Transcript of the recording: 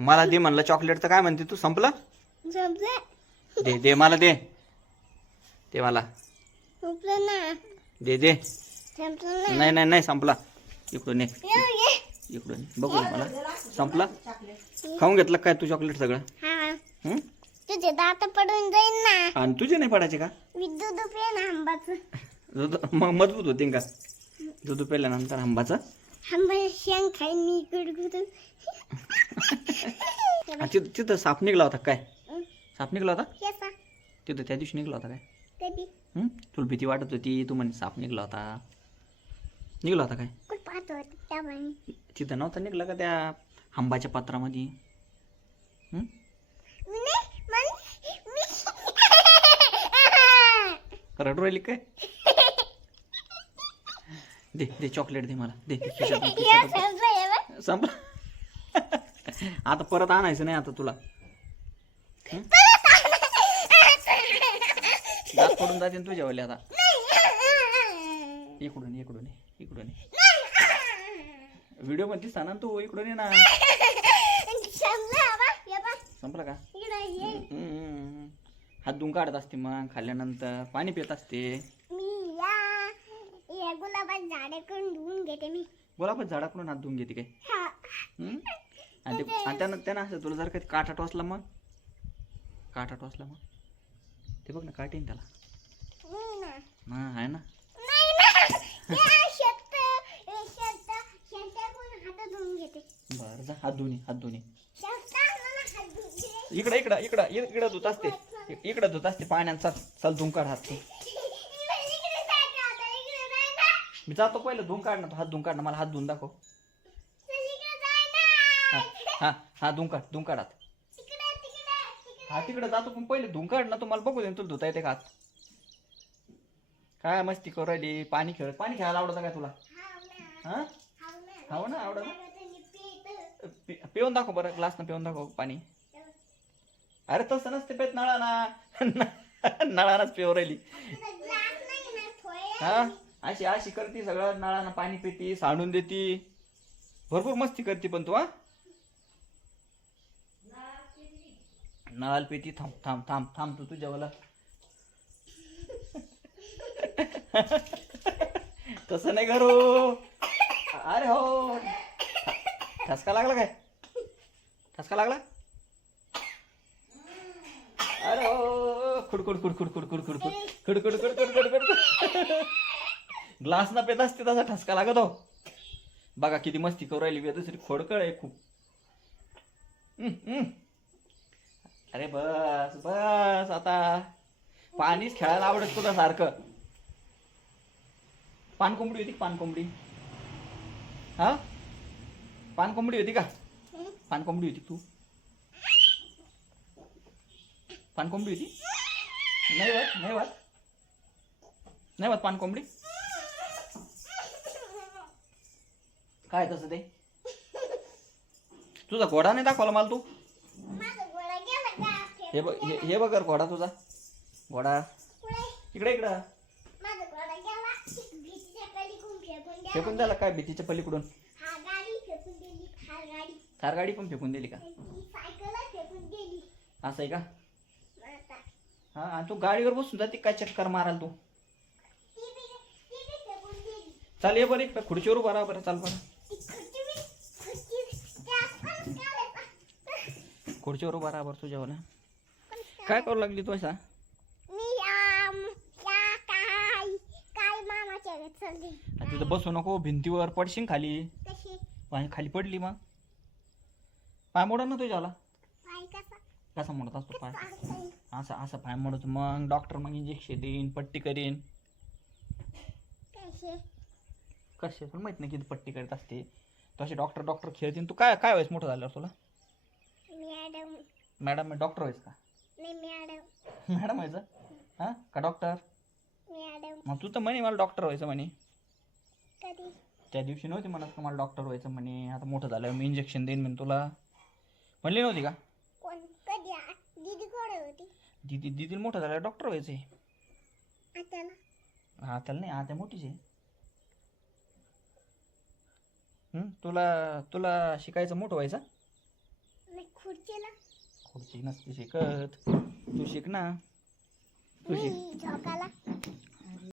मला दे म्हणलं चॉकलेट तर काय म्हणते तू? संपलं? संपलं दे दे मला दे. दे मला. संपलं ना. दे दे. संपलं ना. नाही नाही नाही संपला. इकडून ये. इकडून ये. बघू दे मला संपला? खाऊन घेतलं काय तू चॉकलेट सगळं? हा. हं? तुझे दात पडून जाईल ना. आणि तुझे नाही पडायचे का? ना आंबाचं. दूध मग मजबूत होते का? दूध पेल्यानंतर आंबाचा? आंबा शेंग खाईन मी आणि तिथं तिथं साप निघला होता काय? साप निघला होता? तिथं त्या दिवशी निघला होता काय? हं? तुला भीती वाटत होती तू म्हणे साप निघला होता. निघला होता काय? तिथं नव्हता निघला का त्या आंबाच्या पात्रामध्ये? हं? रडू राहिली काय? दे दे चॉकलेट दे मला. दे खिशातून, खिशातून. संपलं? आता परत आणायचं नाही आता तुला. हं? दात पडून जाते ना तुझ्या वाले आता इकडून ये, इकडून ये, इकडून. व्हिडिओमध्ये दिसता ना तू इकडून ये ना. संपलं का. हम्म. हात धुवून काढत असते मग खाल्ल्यानंतर. पाणी पित असते. गुलाबात झाडाकडून धुवून घेते मी. गुलाबात झाडाकडून हात धुवून घेते काय? हा. हम्म? आणि ते आणि त्यानं त्यानं असं तुला जर काही काटा टोचला मग? काटा टोचला मग? ते बघ ना काटेन त्याला. हा आहे ना? बरं जा हात धुवून हात धुवून इकडं इकडं इकडं इकडं धुत असते. इकडं धुत असते पाण्यात चल चल धुवून काढ हात मी जातो पहिलं धुवून काढणं हात धुवून काढणं मला हात धुवून दाखव. हा हा हा धुवून काढ हा तिकडे जातो पण पहिले धुवून काढ ना तुम्हाला बघू दे तुला धुता येते का? काय मस्ती करू राहिली? पाणी खेळ पाणी खेळायला आवडतं काय तुला? हा? हो ना आवडत पिऊन दाखव बरं ग्लासनं पिऊन दाखव पाणी. अरे तसं नसते पेत नळाना नळानाच पिऊ राहिली. हा? अशी अशी करते सगळं नळाना पाणी पिती सांडून देती. भरपूर मस्ती करते पण तू हा? नळाला पेटी थांब थांब थांब थांब तू तुझ्या मला तसं नाही करू अरे हो ठसका लागला काय ठसका लागला अरे हो खुडखुड खुडखुड खुडखुड खुडखुड खुडखुड खुडखुड खुडखुड ग्लास ना पेत असते तसा ठसका लागत हो बघा किती मस्ती करू राहिली दुसरी खोडकळ आहे खूप हम्म, हम्म. अरे बस बस आता. पाणीच खेळायला आवडत तुला सारखं. पानकोंबडी होती पानकोंबडी हा? पानकोंबडी होती का? पानकोंबडी होती तू. पानकोंबडी होती? नाही वाट नाही वाट नाही वाट पानकोंबडी काय तसं ते? तुझा घोडा नाही दाखवला मला तू? हे बघ हे हे बघ घोडा तुझा. घोडा. इकडे इकडं. फेकून द्या. फेकून द्याला काय भीतीच्या पलीकडून? थार गाडी. पण फेकून दिली का? असं आहे का? हा आणि तू गाडीवर बसून जाते काय चक्कर मारायला तू? चाल ये बरं इकडं. खुर्चीवर उभा राहा बरं चाल बरं. खुर्चीवर उभा राहा बरं तुझ्यावर काय करू लागली तू असा? मी आम या काय काय मामाच्या घरी चालली. तिथं बसू नको भिंतीवर पडशील खाली. कशी? आणि खाली पडली मग. पाय मोडा ना तुझ्याला. पाय कसा? कसा मोडत असतो पाय? असं असं पाय मोडतो. मग डॉक्टर मग इंजेक्शन देईन पट्टी करीन. कसे कसे पण माहीत नाही किती पट्टी करीत असते. तसे डॉक्टर डॉक्टर खेळतील तू काय काय व्हायस मोठं झाल्यावर तुला? मॅडम. मॅडम डॉक्टर व्हायस का? नाही मॅडम. मॅडम व्हायचं हां? का डॉक्टर? मॅडम. मग तू तर म्हणे मला डॉक्टर व्हायचं म्हणे. कधी? त्या दिवशी नव्हती म्हणत का मला डॉक्टर व्हायचं म्हणे. आता मोठं झालं मी इंजेक्शन देईन म्हणे तुला. म्हणली नव्हती का? कोण? कधी? आ- दीदी कोण होती? दिदी दिदी मोठं झालं डॉक्टर व्हायचं. आहे आता ना? हा त्याला नाही आता मोठीच आहे. हं? तुला तुला शिकायचं मोठं व्हायचं? नाही खुर्चीला. खुर्ची नसते शिकत. तू शिक ना. तू शिक.